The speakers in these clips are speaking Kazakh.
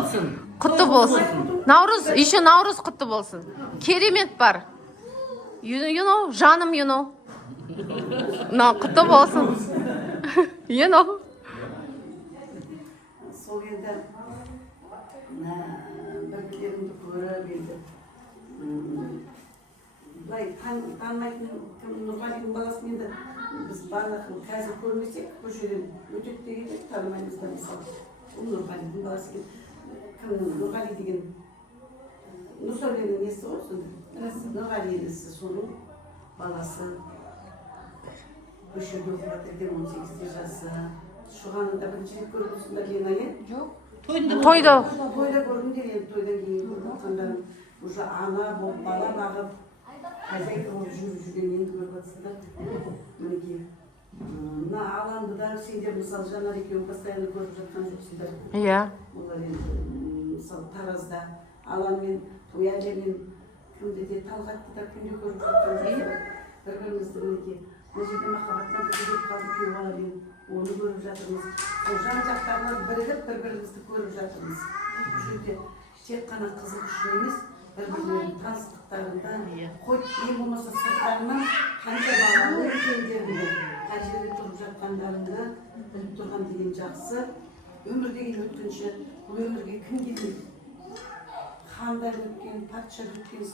болсын. Құтты болсын. Наурыз, еще Наурыз құтты болсын. Керемет бар. You know, жаным, you know. Құтты болсын. You know. Сол енді бір-бірлерімді көріп енді былай танымайтын Нұрғалидың баласын енді біз барлық қазір көрмесек көшеден өтеді дегенде танымаймыз да мысалы ол Нұрғалидың баласы екен кім Нұрғали деген Нұрсәуленің несі ғой сонда Нұрғали інісі соның баласы көшеде оқып жатыр екен 18 жасы шұғанында бірінші рет көріп тұрсыңдар Лена иә? Жоқ. Тойда. Тойда көрдіңдер енді тойдан кейін көріп жатқандарын уже ана болып бала бағып хозяйка болып жүрген енді көріп жатсыңдар мінекей мына аланды да сендер мысалы Жанар екеуің постоянно көріп жатқан жоқсыңдар Иә. олар енді мысалы Таразда аланмен Тоялемен кімді де Талғатты да күнде көріп жатқан жоқсыңдар бір-бірімізді мінекей мына жерде махаббаттан көбейіп қалды күйеу баламен оны көріп жатырмыз сол жан-жақтарынан бірігіп бір-бірімізді көріп жатырмыз бұл жерде тек қана қызық үшін емес бір-бірлерінің таныстықтарында қой ең болмаса сырттарынан қанша баланы екендерінде қай жерде тұрып жатқандарында біліп тұрған деген жақсы өмір деген өткінші бұл өмірге кім келмейді хандар өткен патша өткен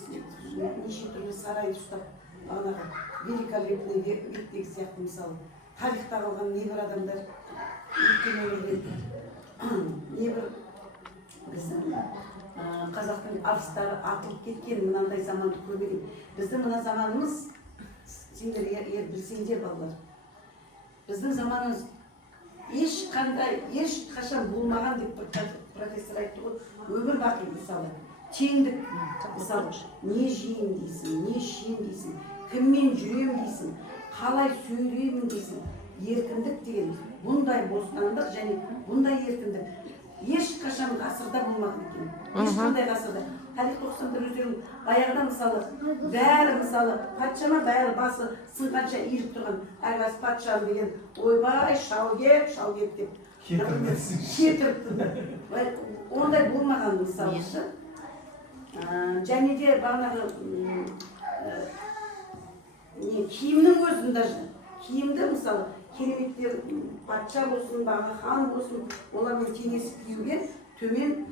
неше түрлі сарай ұстап бағанағы великолепный век деген сияқты мысалы тарихта қалған небір адамдар өткен өмірден небір біздің қазақтың арыстары атылып кеткен мынандай заманды көрмеген біздің мына заманымыз сендер білсеңдер балалар біздің заманымыз ешқашан болмаған деп бір профессор айтты ғой өмір бақи мысалы теңдік мысалы не жеймін дейсің не ішемін дейсің кіммен жүремін дейсің қалай сөйлеймін дейсің еркіндік деген бұндай бостандық және бұндай еркіндік ешқашан ғасырда болмаған екен ешқандай ғасырда тарихты оқысаңдар өздерің баяғыда мысалы бәрі мысалы патша ма бәрі басы сынғанша иіліп тұрған әрқайсысы патшам деген ойбай шал кеп деп кетіріпті ондай болмаған мысалы және де бағанағы киімнің өзін даже киімді мысалы кереметтер патша болсын баға хан болсын олармен теңесіп киюге төмен